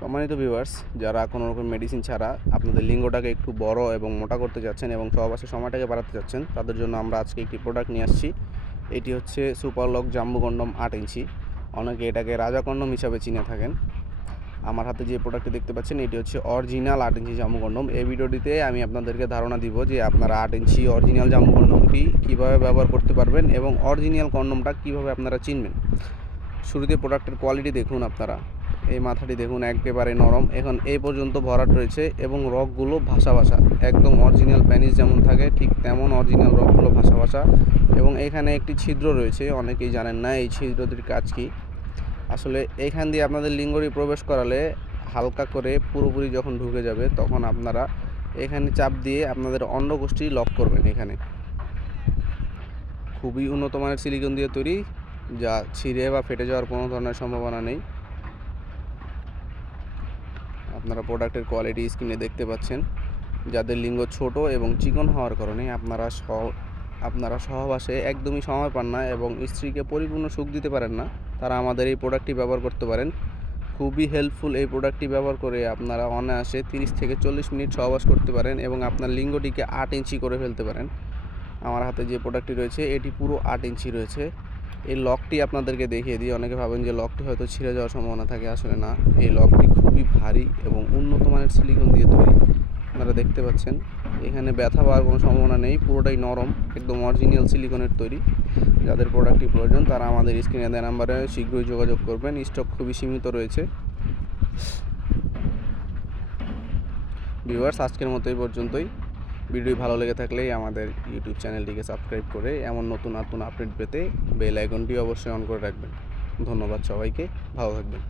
সম্মানিত ভিউয়ার্স যারা কোনো রকম মেডিসিন ছাড়া আপনাদের লিঙ্গটাকে একটু বড় এবং মোটা করতে চাচ্ছেন এবং সহবাসের সময়টাকে বাড়াতে চাচ্ছেন তাদের জন্য আমরা আজকে একটি প্রোডাক্ট নিয়ে আসছি। এটি হচ্ছে সুপারলক জাম্বু কন্ডম আট ইঞ্চি। অনেকে এটাকে রাজা কন্ডম হিসাবে চিনে থাকেন। আমার হাতে যে প্রোডাক্টটি দেখতে পাচ্ছেন, এটি হচ্ছে অরিজিনাল আট ইঞ্চি জাম্বু কন্ডম এই ভিডিওটিতে আমি আপনাদেরকে ধারণা দিব যে আপনারা আট ইঞ্চি অরিজিনাল জাম্বু কন্ডমটি কীভাবে ব্যবহার করতে পারবেন এবং অরিজিনাল কন্ডমটা কীভাবে আপনারা চিনবেন। শুরুতে প্রোডাক্টের কোয়ালিটি দেখুন আপনারা। এই মাথাটি দেখুন একেবারে নরম। এখন এই পর্যন্ত ভরাট রয়েছে এবং রকগুলো ভাসা ভাসা। একদম অরিজিনাল প্যানিস যেমন থাকে, ঠিক তেমন অরিজিনাল রকগুলো ভাসা ভাসা। এবং এখানে একটি ছিদ্র রয়েছে, অনেকেই জানেন না এই ছিদ্রটির কাজ কি। আসলে এখান দিয়ে আপনাদের লিঙ্গরি প্রবেশ করালে হালকা করে পুরোপুরি যখন ঢুকে যাবে, তখন আপনারা এখানে চাপ দিয়ে আপনাদের অন্ডকোষ্ঠী লক করবেন এখানে। খুবই উন্নত মানের সিলিকন দিয়ে তৈরি, যা ছিঁড়ে বা ফেটে যাওয়ার কোনো ধরনের সম্ভাবনা নেই। আপনারা প্রোডাক্টের কোয়ালিটি স্ক্রিনে দেখতে পাচ্ছেন। যাদের লিঙ্গ ছোট এবং চিকন হওয়ার কারণে আপনারা সহ, আপনারা সহবাসে একদমই সময় পান না এবং স্ত্রীকে পরিপূর্ণ সুখ দিতে পারেন না। তারা আমাদের এই প্রোডাক্টটি ব্যবহার করতে পারেন। খুবই হেল্পফুল এই প্রোডাক্টটি ব্যবহার করে আপনারা অনায়াসে তিরিশ থেকে চল্লিশ মিনিট সহবাস করতে পারেন এবং আপনার লিঙ্গটিকে আট ইঞ্চি করে ফেলতে পারেন। আমার হাতে যে প্রোডাক্টটি রয়েছে, এটি পুরো আট ইঞ্চি রয়েছে। এই লকটি আপনাদেরকে দেখিয়ে দিই। অনেকে ভাবেন যে লকটি হয়তো ছিঁড়ে যাওয়ার সম্ভাবনা থাকে। আসলে না, এই লকটি খুবই ভারী এবং উন্নত মানের সিলিকন দিয়ে তৈরি। আপনারা দেখতে পাচ্ছেন, এখানে ব্যথা পাওয়ার কোনো সম্ভাবনা নেই, পুরোটাই নরম, একদম অরিজিনাল সিলিকনের তৈরি। যাদের প্রোডাক্টটি প্রয়োজন, তারা আমাদের স্ক্রিনে দেওয়া নাম্বারে শীঘ্রই যোগাযোগ করবেন স্টক খুবই সীমিত রয়েছে। ভিউয়ার্স আজকের মতো এই পর্যন্তই। ভিডিও ভালো লেগে থাকলে আমাদের ইউটিউব চ্যানেলটিকে সাবস্ক্রাইব করে এমন নতুন নতুন আপডেট পেতে বেল আইকনটি অবশ্যই অন করে রাখবেন। ধন্যবাদ সবাইকে, ভালো থাকবেন।